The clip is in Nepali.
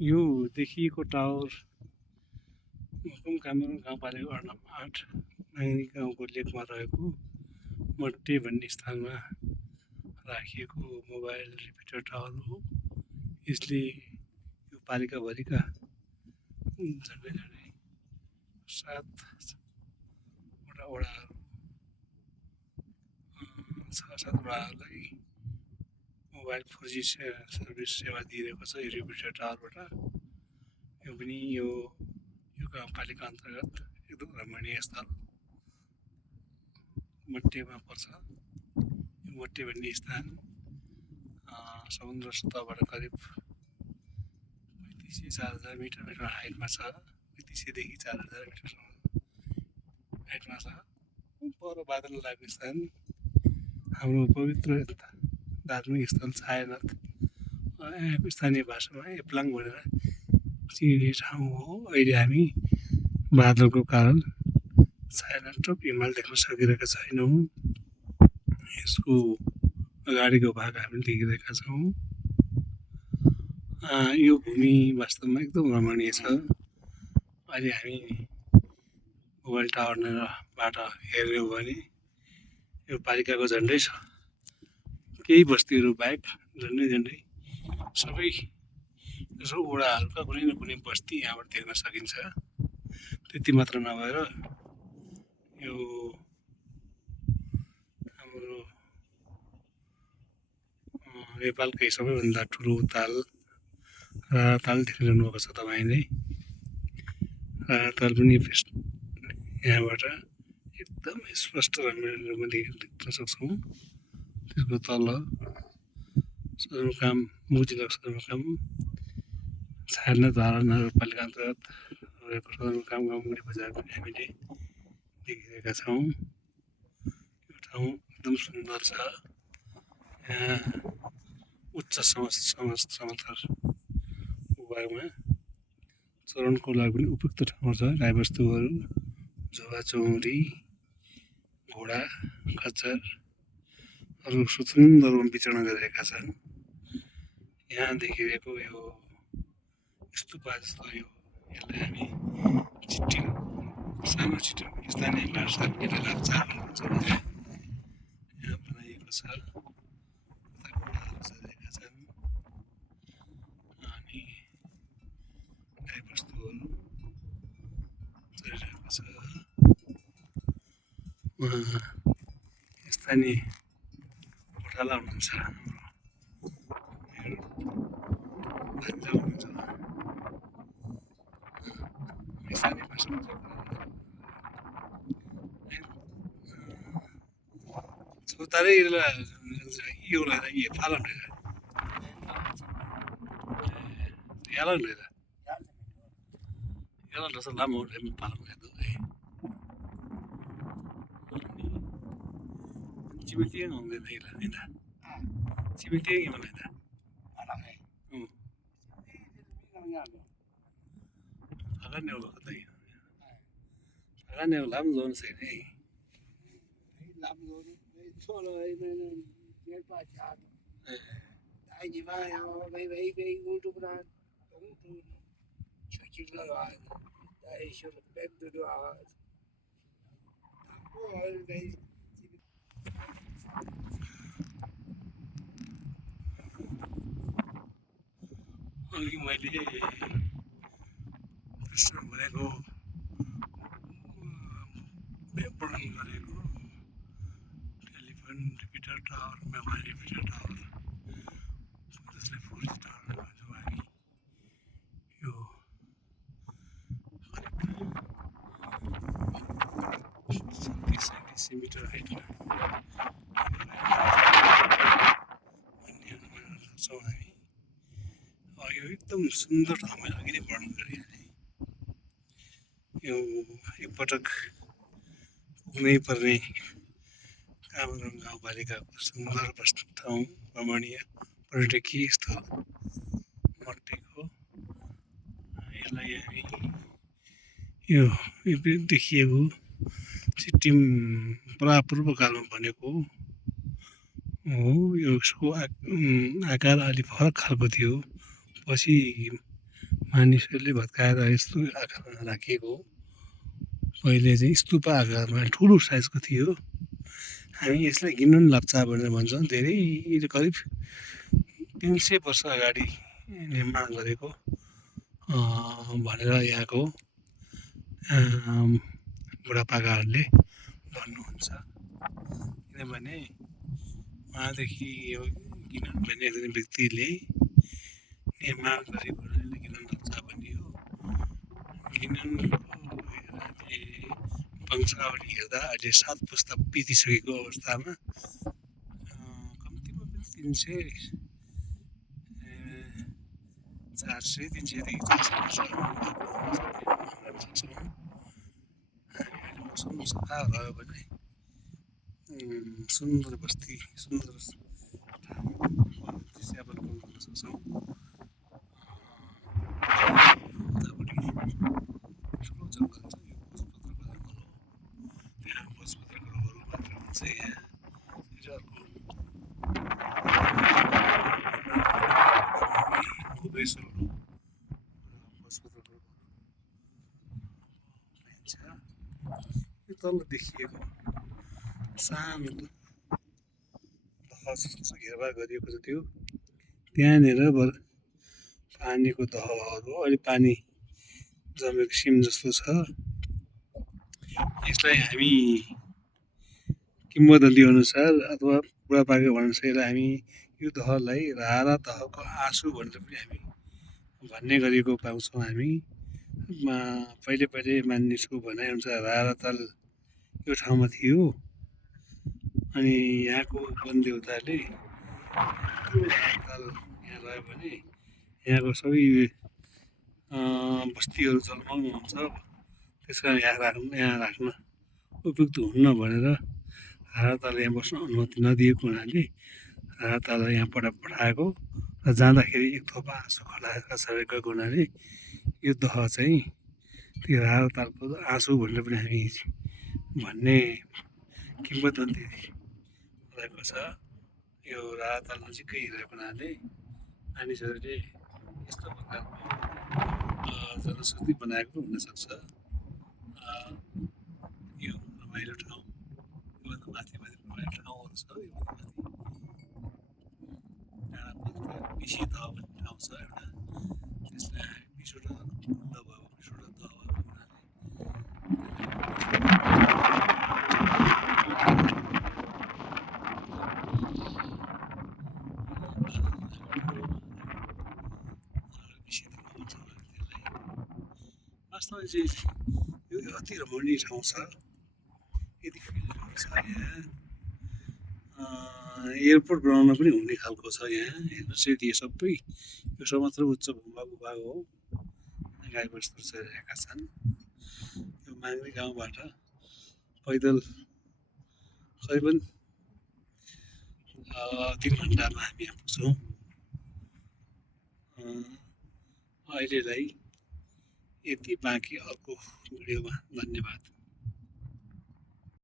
यो देखिएको टावर कामराङ गाउँपालिका वडा नम्बर 8 नाङ्गी गाउँको लेकमा रहेको मट्टे भन्ने स्थानमा राखिएको मोबाइल रिपिटर टावर हो। यसले यो पालिकाभरिका झन्डै झन्डै 7 वडाहरू 6-7 वडाहरूलाई मोबाइल 4G सर्भिस सेवा दिइरहेको छ यो रिपिटर टावरबाट। यो पनि यो गाउँपालिका अन्तर्गत एकदम रमणीय स्थल मट्टेमा पर्छ। यो मट्टे भन्ने स्थान समुद्र सतहबाट करिब 3500-4000 मिटर हाइटमा छ। 3500देखि 4000 मिटरसम्म हाइटमा छ। पर बादल लागेको स्थान हाम्रो पवित्र धार्मिक स्थल छायानाथ, यहाँको स्थानीय भाषामा एप्लाङ भनेर चिनिने ठाउँ हो। अहिले हामी बादलको कारण छायानाथ टप हिमाल देख्न सकिरहेका छैनौँ। यसको अगाडिको भाग हामीले देखिरहेका छौँ। यो भूमि वास्तवमा एकदम रमणीय छ। अहिले हामी मोबाइल टावरबाट हेर्यौँ भने यो पालिकाको झन्डै छ केही बस्तीहरू बाहेक झन्डै सबै वडाहरूका कुनै न कुनै बस्ती यहाँबाट देख्न सकिन्छ। त्यति मात्र नभएर यो हाम्रो नेपालकै सबैभन्दा ठुलो ताल राणाताल देखिरहनुभएको छ तपाईँले। राणाताल पनि यहाँबाट एकदमै स्पष्ट रूपमा देख्न सक्छौँ। त्यसको तल सदरमुकाम मुजिलक सदरमुकाम छायानाथ धारा नगरपालिका अन्तर्गत रहेको सदरमुकाम गाउँमुडी बजार पनि हामीले देखिरहेका छौँ। यो ठाउँ एकदम सुन्दर छ। यहाँ उच्च समतल भूभागमा चरणको लागि पनि उपयुक्त ठाउँ छ। गाईबस्तुहरू, झोवा-चौरी, घोडा, खच्चरहरू सुन्दर रूपमा विचरण गरिरहेका छन्। यहाँ देखिरहेको यो स्तूपा जस्तो यसलाई हामी चिट्टिङ, सानो चिट्टिङ स्थानीय भाषामा यसलाई लाप्चा भन्छौँ। यहाँ बनाइएको छ। घोडाहरू चढेका छन् अनि गाईबस्तुहरू चढिरहेको छ। स्थानीय गोठाला हुनुहुन्छ हाम्रो भान्जा हुनुहुन्छ स्थानीय भाषामा छोतारै योलाई ये फालन रहेछ याला रहेछ याला रहेछ लामो फालन रहेछ चिमेटिङ हुँदैन होइन चिमेटिङ हुँदैन फालन एउटा कतै फालन एउटा लामो जोन छैन है अघि मैले कृष्ण भनेको वर्णन गरेको telephone repeater tower, mobile repeater tower, जसलाई 4G टावर भन्छौँ हामी, यो करिब 37-38 मिटर हाइटमा भन्ने अनुमान गर्न सक्छौँ हामी। यो एकदम सुन्दर ठाउँमा अघि नै वर्णन गरिहालेँ। यो एकपटक पुग्नै पर्ने कामराङ गाउँपालिकाको सुन्दर ठाउँ, रमणीय पर्यटकीय स्थल मट्टेको। यसलाई हामी यो देखिएको सिक्किम पूर्वकालमा बनेको हो। यसको आकार अलि फरक खालको थियो। पछि मानिसहरूले भत्काएर यस्तो आकारमा राखिएको हो। पहिले चाहिँ स्तूप आकारमा ठुलो साइजको थियो। हामी यसलाई गिनन लाप्चा भनेर भन्छौँ। धेरै करिब 300 वर्ष अगाडि निर्माण गरेको भनेर यहाँको बुढापाकाहरूले भन्नुहुन्छ। किनभने उहाँदेखि यो गिनन भन्ने एकजना व्यक्तिले निर्माण गरेको गिनन लाप्चा भनियो। गिननको वंशावली हेर्दा अहिले 7 पुस्ता बितिसकेको अवस्थामा कम्तीमा पनि 300-400-300 वर्ष मौसम सफा रह्यो भने सुन्दर बस्ती सुन्दर दृश्यावलोकन गर्न सक्छौँ। उतापट्टि ठुलो जङ्गल छ, यो भोजपत्रको जङ्गल हो। त्यहाँ भोजपत्रको रुखहरू मात्र हुन्छ। यहाँ अर्को भोगेश्वरहरू भोजपत्रको पाइन्छ। यो तल देखिएको सानो दह जस्तो घेरबा गरिएको छ त्यो। त्यहाँनिर पानीको दहहरू अलि पानी जमेको सिम जस्तो छ। यसलाई हामी किम्वदन्ती अनुसार अथवा बुढापाका भनाइसकेर हामी यो दहलाई रारा दहको आँसु भनेर पनि हामी भन्ने गरेको पाउँछौँ। हामी पहिले मानिसको भनाइअनुसार राराताल यो ठाउँमा थियो। अनि यहाँको वनदेवताले राराताल यहाँ रह्यो भने यहाँको सबै बस्तीहरू जलमग्न हुन्छ। त्यस कारण यहाँ राख्न उपयुक्त हुन्न भनेर राराताल यहाँ बस्न अनुमति नदिएको हुनाले राराताललाई यहाँ पठाएको र जाँदाखेरि एक थोपा आँसु खसालेर गएको हुनाले यो दह चाहिँ त्यो रारातालको आँसु भनेर पनि हामी भन्ने किम्वदन्ती रहेको छ। यो राराताल नजिकै रहेको हुनाले मानिसहरूले यस्तो प्रकारको जनश्रुति बनाएको हुनसक्छ। यो रमाइलो ठाउँ, योभन्दा माथि रमाइलो ठाउँहरू छ। योभन्दा माथि डाँडापत्रिका बिसी दह भन्ने ठाउँ छ एउटा। त्यसलाई हामी बिसवटा कुण्ड भएको बिसवटा दह भएको हुनाले वास्तवमा चाहिँ यो अति रमणीय ठाउँ छ। यति फिल्डहरू छ यहाँ। एयरपोर्ट बनाउन पनि हुने खालको छ यहाँ। हेर्नुहोस् यति सबै यो सर्वत्र उच्च भूभाग हो। गाई बस्तुहरू चरिरहेका छन्। यो माङ्रे गाउँबाट पैदल करिबन 3 घन्टामा हामी यहाँ पुग्छौँ। अहिलेलाई यति, बाँकी अर्को भिडियोमा। धन्यवाद।